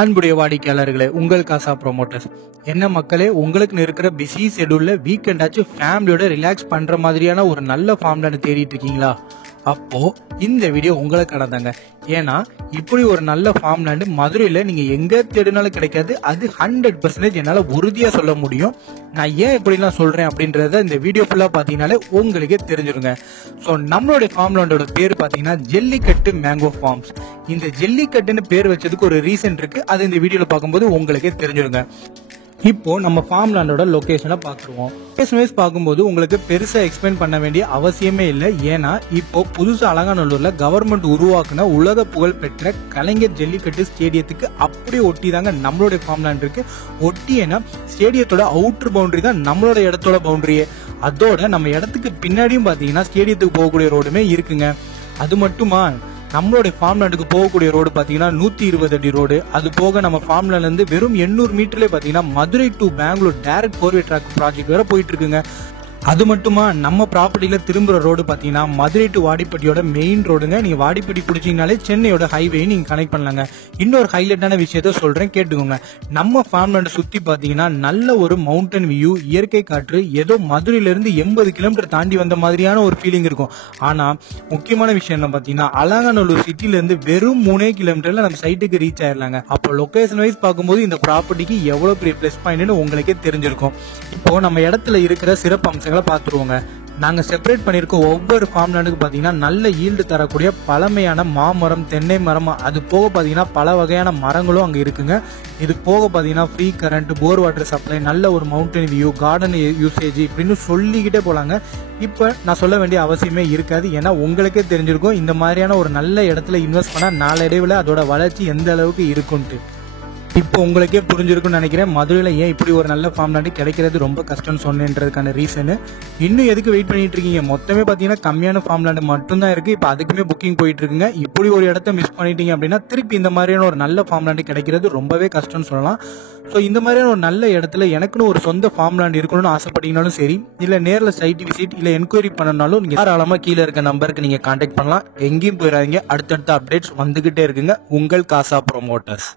அன்புடைய வாடிக்கையாளர்களே, உங்கள் காசா ப்ரோமோட்டர்ஸ். என்ன மக்களே, உங்களுக்கு இருக்கிற பிஸி ஷெட்யூல்ல வீக்கெண்ட் ஆச்சு ஃபேமிலியோட ரிலாக்ஸ் பண்ற மாதிரியான ஒரு நல்ல ஃபார்ம் லேண்ட் தேடிட்டு இருக்கீங்களா? அப்போ இந்த வீடியோ உங்களுக்கான தாங்க. ஏன்னா இப்படி ஒரு நல்ல ஃபார்ம் லேண்ட் மதுரையில நீங்க எங்க தேடினாலும் கிடைக்காது. அது 100% என்னால உறுதியா சொல்ல முடியும். நான் ஏன் இப்படிலாம் சொல்றேன் அப்படின்றத இந்த வீடியோ ஃபுல்லா பாத்தீங்கன்னாலே உங்களுக்கே தெரிஞ்சிருங்க. ஸோ நம்மளுடைய ஃபார்ம் லேண்டோட பேர் பாத்தீங்கன்னா ஜல்லிக்கட்டு மேங்கோ ஃபார்ம்ஸ். இந்த ஜல்லிக்கட்டுன்னு பேர் வச்சதுக்கு ஒரு ரீசன் இருக்கு. அது இந்த வீடியோல பார்க்கும்போது உங்களுக்கே தெரிஞ்சிருங்க. இப்போ நம்ம ஃபார்ம் லேண்டோட லொகேஷனை பார்த்துருவோம். லொகேஷன் வைஸ் பார்க்கும்போது உங்களுக்கு பெருசா எக்ஸ்பிளைன் பண்ண வேண்டிய அவசியமே இல்லை. ஏன்னா இப்போ புதுசா அலங்காநல்லூர்ல கவர்மெண்ட் உருவாக்குன உலக புகழ் பெற்ற கலைஞர் ஜல்லிக்கட்டு ஸ்டேடியத்துக்கு அப்படியே ஒட்டி தாங்க நம்மளுடைய ஃபார்ம் லேண்ட் இருக்கு. ஒட்டி ஏன்னா ஸ்டேடியத்தோட அவுட்டர் பவுண்டரி தான் நம்மளோட இடத்தோட பவுண்டரியே. அதோட நம்ம இடத்துக்கு பின்னாடியும் பாத்தீங்கன்னா ஸ்டேடியத்துக்கு போகக்கூடிய ரோடுமே இருக்குங்க. அது மட்டுமா, நம்மளுடைய ஃபார்ம் லேண்டுக்கு போகக்கூடிய ரோடு பாத்தீங்கன்னா 120 அடி ரோடு. அது போக நம்ம ஃபார்ம் லேண்ட்ல இருந்து வெறும் 800 மீட்டர்ல பாத்தீங்கன்னா Madurai to Bangalore direct four way track project வேற போயிட்டு இருக்குங்க. அது மட்டுமா, நம்ம ப்ராப்பர்ட்டியில திரும்புற ரோடு பாத்தீங்கன்னா மதுரை டு வாடிப்பட்டியோட மெயின் ரோடுங்க. நீங்க வாடிப்பட்டி பிடிச்சீங்கனாலே சென்னையோட ஹைவே நீங்க கனெக்ட் பண்ணலாங்க. இன்னொரு ஹைலைட்டான விஷயத்த சொல்றேன், கேட்டுக்கோங்க. நம்ம ஃபார்ம் லேண்ட் சுத்தி பாத்தீங்கன்னா நல்ல ஒரு மவுண்டன் வியூ, இயற்கை காற்று, ஏதோ மதுரையில இருந்து 80 கிலோமீட்டர் தாண்டி வந்த மாதிரியான ஒரு ஃபீலிங் இருக்கும். ஆனா முக்கியமான விஷயம் என்ன பாத்தீங்கன்னா, அலங்காநல்லூர் சிட்டில இருந்து வெறும் 3 கிலோமீட்டர்ல நம்ம சைட்டுக்கு ரீச் ஆயிடலாங்க. அப்போ லொகேஷன் வைஸ் பார்க்கும்போது இந்த ப்ராப்பர்ட்டிக்கு எவ்வளவு பெரிய பிளஸ் பாயிண்ட்னு உங்களுக்கே தெரிஞ்சிருக்கும். இப்போ நம்ம இடத்துல இருக்கிற சிறப்பு அம்சங்களை பார்த்துருவோங்க. நாங்க செப்பரேட் பண்ணிருக்க ஒவ்வொரு ஃபார்ம் லேண்டுக்கு பாத்தீங்கன்னா நல்ல ஈல்டு தரக்கூடிய பழமையான மாமரம், தென்னை மரம், அது போக பாத்தீங்கன்னா பல வகையான மரங்களும் அங்க இருக்குங்க. இது போக பாத்தீங்கன்னா ஃப்ரீ கரண்ட், போர் வாட்டர் சப்ளை, நல்ல ஒரு மவுண்டன் வியூ, கார்டன் யூசேஜ் இப்படின்னு சொல்லிக்கிட்டே போலாங்க. இப்ப நான் சொல்ல வேண்டிய அவசியமே இருக்காது. ஏன்னா உங்களுக்கே தெரிஞ்சிருக்கும் இந்த மாதிரியான ஒரு நல்ல இடத்துல இன்வெஸ்ட் பண்ணா நாளடைவில் அதோட வளர்ச்சி எந்த அளவுக்கு இருக்கும்ட்டு. இப்போ உங்களுக்கே புரிஞ்சிருக்கும்னு நினைக்கிறேன் மதுரையில ஏன் இப்படி ஒரு நல்ல ஃபார்ம் லேண்ட் கிடைக்கிறது ரொம்ப கஷ்டம்னு சொன்னேன்றதுக்கான ரீசன். இன்னும் எதுக்கு வெயிட் பண்ணிட்டு இருக்கீங்க? மொத்தமே பாத்தீங்கன்னா கம்மியான ஃபார்ம் லேண்ட் மட்டும் தான் இருக்கு. இப்போ அதுக்குமே புக்கிங் போயிட்டு இருக்குங்க. இப்படி ஒரு இடத்த மிஸ் பண்ணிட்டீங்க அப்படின்னா திருப்பி இந்த மாதிரியான ஒரு நல்ல ஃபார்ம் லேண்ட் கிடைக்கிறது ரொம்பவே கஷ்டம்னு சொல்லலாம். ஸோ இந்த மாதிரியான ஒரு நல்ல இடத்துல எனக்குன்னு ஒரு சொந்த ஃபார்ம் லேண்ட் இருக்கணும்னு ஆசைப்பட்டீங்கனாலும் சரி, இல்ல நேரில் சைட் விசிட் இல்ல என்கொயரி பண்ணனாலும் நீங்க தாராளமா கீழே இருக்க நம்பருக்கு நீங்க கான்டாக்ட் பண்ணலாம். எங்கேயும் போயிடாதீங்க. அடுத்தடுத்த அப்டேட்ஸ் வந்துகிட்டே இருக்குங்க. உங்கள் காசா ப்ரோமோட்டர்ஸ்.